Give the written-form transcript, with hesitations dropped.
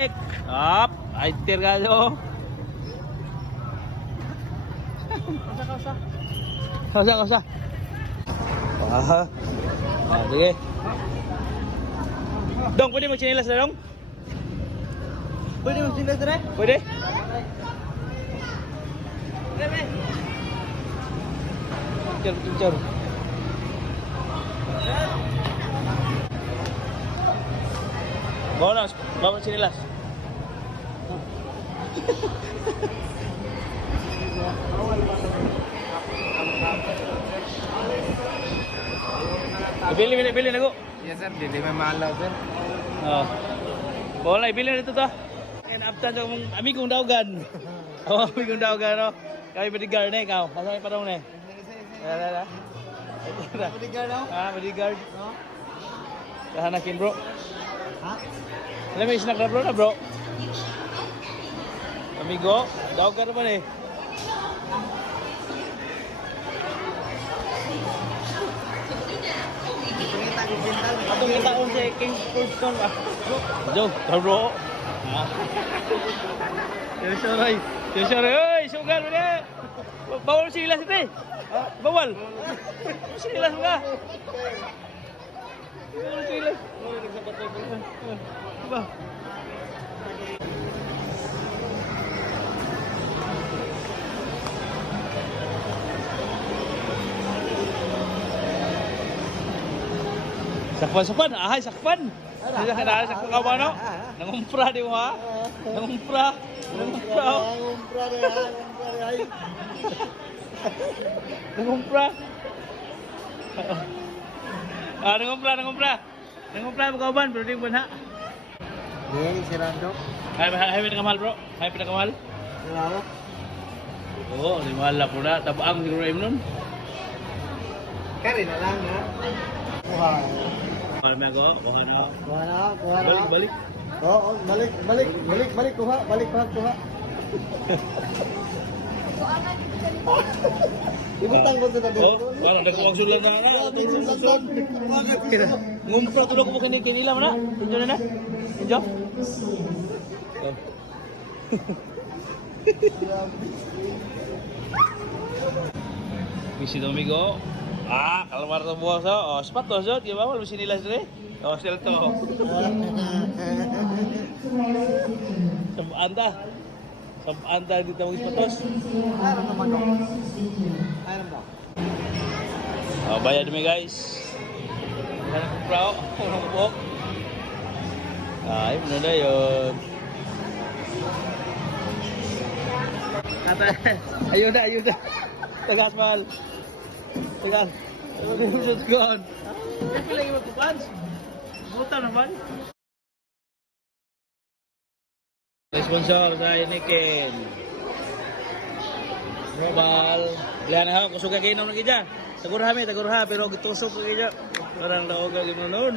Up, ay tir ka do. Kausa. Ah. Ah, sige. Dong, pwede magchinilas na dong? Pwede mo sila dire? Pwede? Picture. Bawa lang, bawa sinilas. Bili na ko. Yes sir, di may mahal sir. Oh. Bawa lang, bili na dito to. And after sa mong amigong daugan. Oh, amigong daugan no. Kami bodyguard na ikaw. Nasa may parang na eh. Lala. Bodyguard daw? Ah, bodyguard. No? Kahanakin bro. Ha? Alam mo, snack na bro. Amigo, daw ka naman eh. Pangita ko bintal. Atong kitaon sa King Kingston ah. Jo, bro. Ah. Yosoray. Oy, sugal mo na. Bawal silas ito eh. Bawal. Silas mo ka. Bawal silas. Ba. Sakpan. Ahay, sakpan. Sila ka sakpan ka ba, no? Nangumpra di mo, ha? Nangumpra. Nangumpra de ay. Nangumpra. Ah, nangumpra mo kauban, pero di mo na. Di sirando. Hay pinakamahal, bro. Hay pinakamahal. Salamat. Oo, di mahal na po na. Tabaang siguro im nun. Kari na lang ha. Kuha. Mahal mo ako, kuha na. Kuha na. Balik. Oo, balik kuha. Balik kuha. Ibutang ko sa tabi. Oh, parang nagkuwang sulan na na. Ngumpra tulog mo kinila mo na. Injo na. Injo. Misi domingo. Ah, kalmar to buwas oh. Sapatos oh, di ba? Wala sinilas dire. Oh, sel to. Sabanta dito mo sapatos. Ayun naman do. Ayun daw. Oh, bayad mi guys. Ano bro? Ano po? Ay, ano na yun? Ayuda. Tagas mahal. Tagas. Ayuda, gone. Hindi lagi magpapans. Buta naman. Sponsor sa Iniken. Global. Lihan na ha, kusog ka kainom na kaya. Tagurha pero gitusok ka kaya. Parang daog ka gano'n.